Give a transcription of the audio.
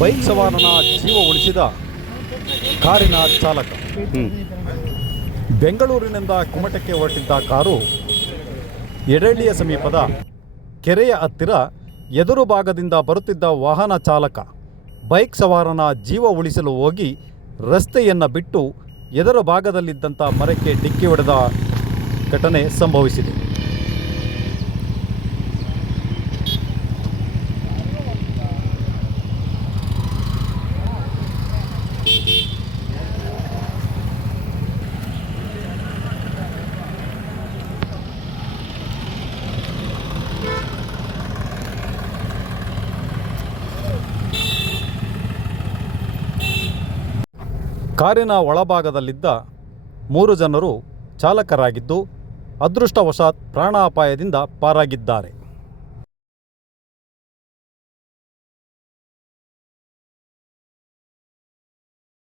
Bike ಸವಾರನ ಜೀವ ಉಳಿಸಿದ ಕಾರಿನ ಚಾಲಕ. ಬೆಂಗಳೂರಿನಿಂದ ಕುಮಟಕ್ಕೆ ಹೊರಟಿದ್ದ ಕಾರು ಎಡಳ್ಳಿಯ ಸಮೀಪದ ಕೆರೆಯ ಹತ್ತಿರ ಎದುರು ಭಾಗದಿಂದ ಬರುತ್ತಿದ್ದ ವಾಹನ ಚಾಲಕ ಬೈಕ್ ಸವಾರನ ಜೀವ ಉಳಿಸಲು ಹೋಗಿ ರಸ್ತೆಯನ್ನು ಬಿಟ್ಟು ಎದುರು ಭಾಗದಲ್ಲಿದ್ದಂಥ ಮರಕ್ಕೆ ಡಿಕ್ಕಿ ಹೊಡೆದ ಘಟನೆ ಸಂಭವಿಸಿದೆ. ಕಾರಿನ ಒಳಭಾಗದಲ್ಲಿದ್ದ ಮೂರು ಜನರು ಚಾಲಕರಾಗಿದ್ದು ಅದೃಷ್ಟವಶಾತ್ ಪ್ರಾಣಾಪಾಯದಿಂದ ಪಾರಾಗಿದ್ದಾರೆ.